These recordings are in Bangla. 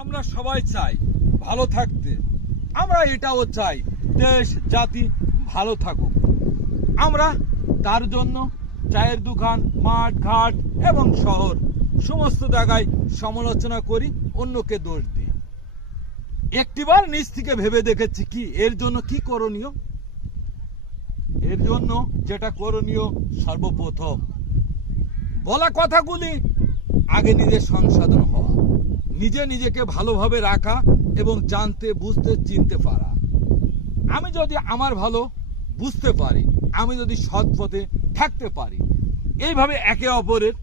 আমরা সবাই চাই ভালো থাকতে। আমরা এটাও চাই দেশ জাতি ভালো থাকুক। আমরা তার জন্য চায়ের দোকান, মাঠ ঘাট এবং শহর সমস্ত জায়গায় সমালোচনা করি, অন্যকে দোষ দিই। একটিবার নিজ থেকে ভেবে দেখেছি কি এর জন্য কি করণীয়। এর জন্য যেটা করণীয়, সর্বপ্রথম বলা কথাগুলি আগে নিজের সংশোধন হওয়া, নিজেকে ভালোভাবে রাখা এবং জানতে বুঝতে চিনতে পারা। আমি যদি আমার ভালো বুঝতে পারি, আমি যদি সৎ পথে থাকতে পারি, এইভাবে একে অপরের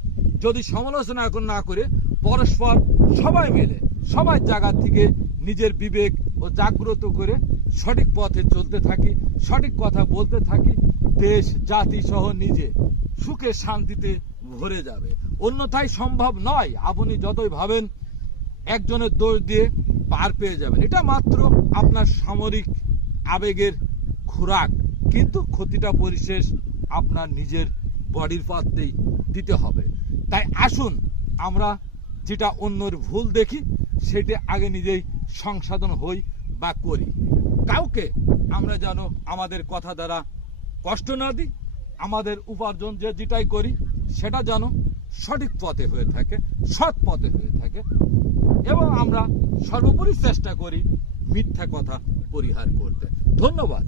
যদি সমালোচনা না করে পরস্পর সবাই মিলে সবাই জায়গা থেকে নিজের বিবেক ও জাগ্রত করে সঠিক পথে চলতে থাকি, সঠিক কথা বলতে থাকি, দেশ জাতি সহ নিজে সুখে শান্তিতে ভরে যাবে। অন্যথায় সম্ভব নয়। আপনি যতই ভাবেন একজনের দোষ দিয়ে পার পেয়ে যাবেন, এটা মাত্র আপনার সামরিক আবেগের খোরাক, কিন্তু ক্ষতিটা পরিশেষ আপনার নিজের বডির পাতেই দিতে হবে। তাই আসুন আমরা যেটা অন্যের ভুল দেখি সেটা আগে নিজেই সংশোধন হই বা করি। কাউকে আমরা যেন আমাদের কথা দ্বারা কষ্ট না দিই। আমাদের উপার্জন যেটাই করি সেটা যেন সঠিক পথে হয়ে থাকে, সৎ পথে হয়ে থাকে, এবং আমরা সর্বোপরি চেষ্টা করি মিথ্যা কথা পরিহার করতে। ধন্যবাদ।